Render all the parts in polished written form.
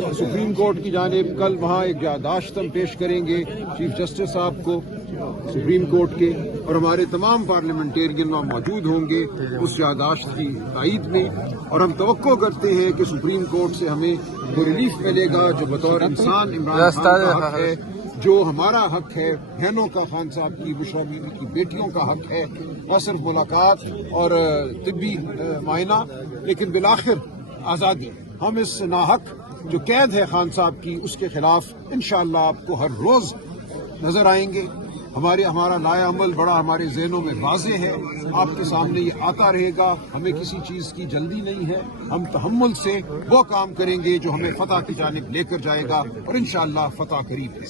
Supreme court की जानिब कल वहाँ एक याददाश्त हम पेश करेंगे चीफ जस्टिस साहब को सुप्रीम कोर्ट के, और हमारे तमाम पार्लियामेंटेरियन वहाँ मौजूद होंगे उस याददाश्त की तायद में। और हम तवक्को करते हैं कि सुप्रीम कोर्ट से हमें वो रिलीफ मिलेगा जो बतौर इंसान इमरान खान का हक है, जो हमारा हक है, बहनों का, खान साहब की, बुशरा बीबी की बेटियों का हक है, न सिर्फ मुलाकात और तिब्बी मायना, लेकिन बिलाखिर आज़ादी। हम इस नाहक जो कैद है खान साहब की, उसके खिलाफ इंशाअल्लाह आपको हर रोज नजर आएंगे। हमारा लाया अमल बड़ा हमारे जहनों में वाज़े है, आपके सामने ये आता रहेगा। हमें किसी चीज की जल्दी नहीं है, हम तहम्मुल से वो काम करेंगे जो हमें फतह की जानिब लेकर जाएगा, और इंशाअल्लाह फतह करीब है।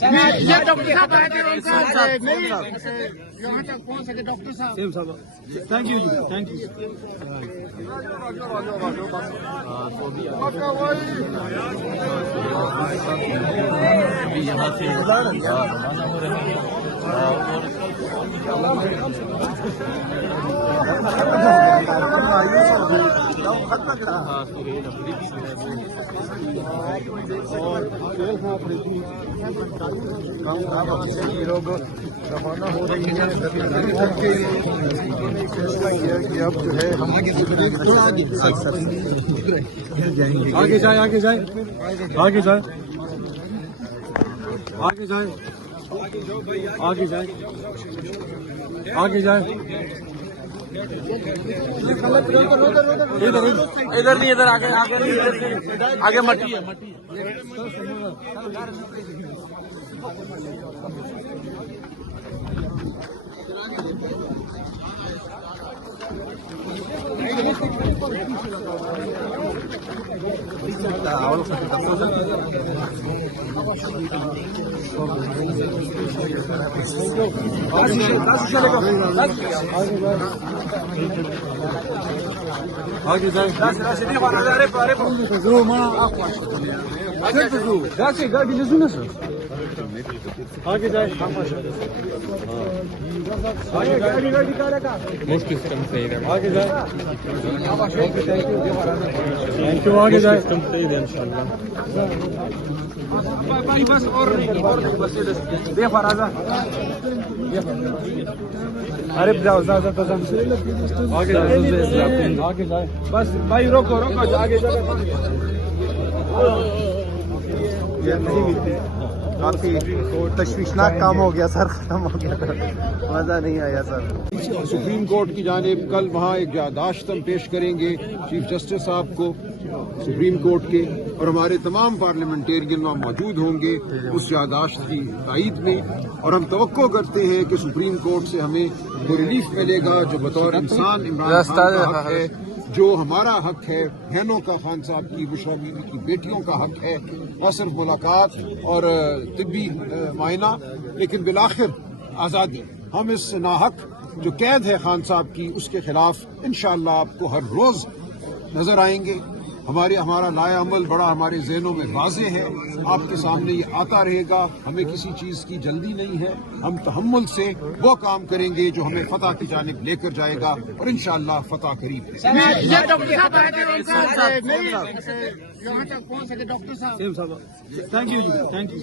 यहाँ तक पहुँच सके डॉक्टर साहब। Thank you, thank you. अभी यहाँ से रवाना हो रहे हैं लोग रवाना हो रही है कि अब जो है हम आगे जाए, आगे जाए, आगे जाए, आगे जाए, आगे जाए, आगे जाए। इधर नहीं, इधर आगे, आगे नहीं, इधर आगे मट्टी है, मट्टी आगे जाए, आगे जाए, मुश्किल सिस्टम सही है, आगे जाए, थैंक यू, आगे जाए, सिस्टम सही है इंशाल्लाह। बस और दे फराजा, अरे जाओ, जाओ, जाओ, आगे जाए, आगे जाए, बस भाई रोको, रोको, आगे जाए। काफी तशवीशनाक काम हो गया सर, खत्म हो गया, मजा नहीं आया सर। सुप्रीम कोर्ट की जानिब कल वहाँ एक याददाश्त हम पेश करेंगे चीफ जस्टिस साहब को सुप्रीम कोर्ट के, और हमारे तमाम पार्लियामेंटेरियन वहाँ मौजूद होंगे उस याददाश्त की तायद में। और हम तवक्को करते हैं कि सुप्रीम कोर्ट से हमें वो रिलीफ मिलेगा जो बतौर इंसान इमरान खान का हक है, जो हमारा हक है, बहनों का, खान साहब की, बुशरा बीबी की बेटियों का हक है, न सिर्फ मुलाकात और तिब्बी मायना, लेकिन बिलाखिर आज़ादी। हम इस नाहक जो कैद है खान साहब की, उसके खिलाफ इंशाअल्लाह आपको हर रोज नजर आएंगे। हमारा लाया अमल बड़ा हमारे जहनों में वाज़े है, आपके सामने ये आता रहेगा। हमें किसी चीज की जल्दी नहीं है, हम तहम्मुल से वो काम करेंगे जो हमें फतह की जानिब लेकर जाएगा, और इंशाअल्लाह फतह करीब है। यहाँ तक पहुँच सके डॉक्टर साहब। Thank you, thank you.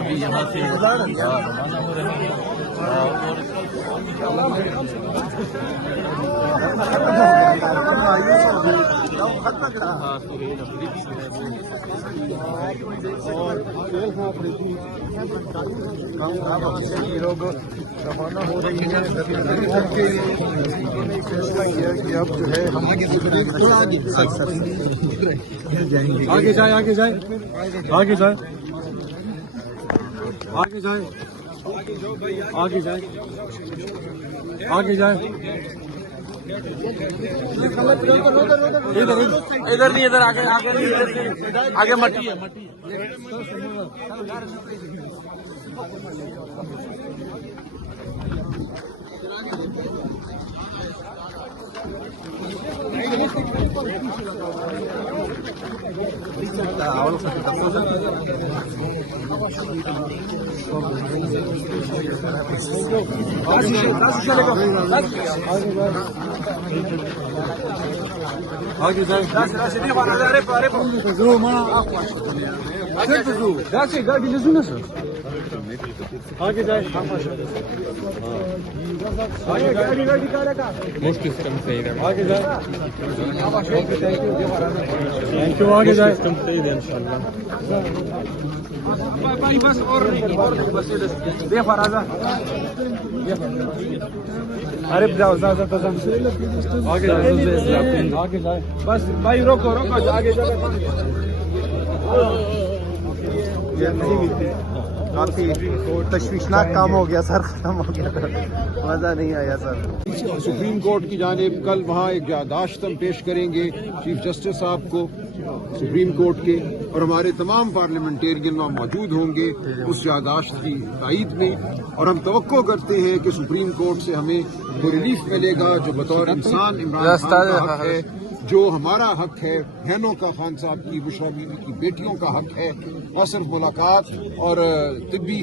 अभी यहाँ से रवाना हो रहे हैं लोग रवाना हो रही है कि अब जो है हम आगे जाए, आगे जाए, आगे जाए, आगे जाए, आगे जाए, आगे जाए। इधर नहीं, इधर आगे, आगे नहीं, इधर आगे मट्टी है, मट्टी है। आगे जाए गाड़ी ले ना सर आगे जाए गाड़ी आगे जाए थैंक यू आगे जाए भाई बस और बेफराजा अरे जाओ आगे जाए बस भाई रोको आगे जाए काफी तशवीशनाक काम हो गया सर, खत्म हो गया, मजा नहीं आया सर। सुप्रीम कोर्ट की जानिब कल वहाँ एक याददाश्त हम पेश करेंगे चीफ जस्टिस साहब को सुप्रीम कोर्ट के, और हमारे तमाम पार्लियामेंटेरियन वहाँ मौजूद होंगे उस याददाश्त की तायद में। और हम तवक्को करते हैं कि सुप्रीम कोर्ट से हमें वो रिलीफ मिलेगा जो बतौर इंसान इमरान खान का हक है, जो हमारा हक है, बहनों का, खान साहब की, बुशरा बीवी की बेटियों का हक है, न सिर्फ मुलाकात और तिब्बी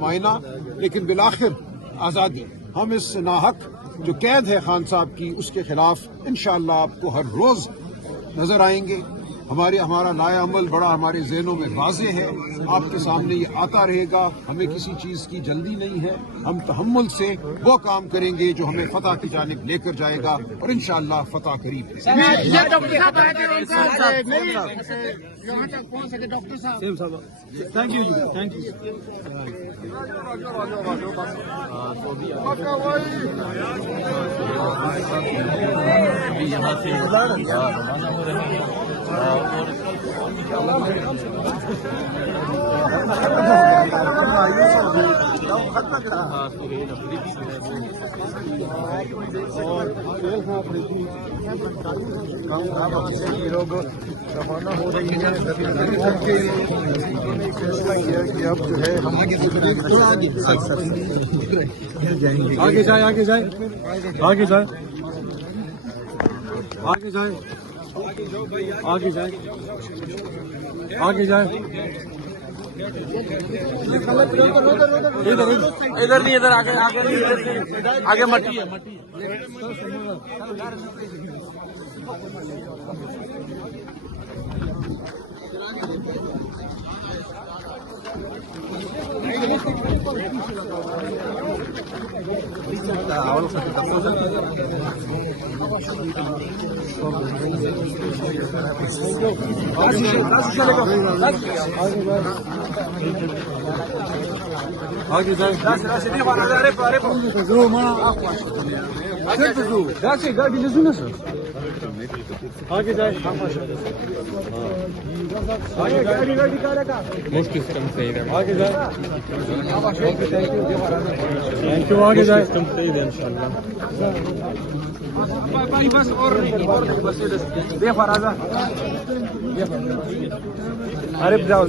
मायना, लेकिन बिलाखिर आज़ादी। हम इस नाहक जो कैद है खान साहब की, उसके खिलाफ इंशाअल्लाह आपको हर रोज नजर आएंगे। हमारा लाया अमल बड़ा हमारे जहनों में वाज़ेह है, आपके सामने ये आता रहेगा। हमें किसी चीज की जल्दी नहीं है, हम तहम्मुल से वो काम करेंगे जो हमें फतह की जानिब लेकर जाएगा, और इंशाअल्लाह फतह करीब है। यहाँ तक पहुँच सके डॉक्टर साहब। थैंक यू थैंक यू अभी यहाँ से रवाना हो रहे हैं लोग रवाना हो रही है कि अब जो है हम आगे जाए आगे जाए आगे जाए आगे जाए आगे जाए आगे जाए इधर नहीं, इधर आगे आगे नहीं, आगे मट्टी है मट्टी। आगे जाए गाड़ी ले ना सर आगे जाए गाड़ी मुश्किल आगे जाए थैंक यू आगे जाए भाई बस और बेफराजा अरे जाओ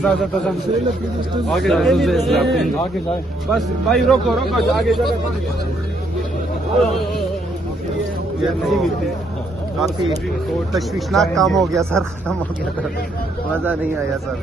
आगे जाए बस भाई रोको आगे जाए काफी तशवीशनाक काम हो गया सर, खत्म हो गया, मजा नहीं आया सर।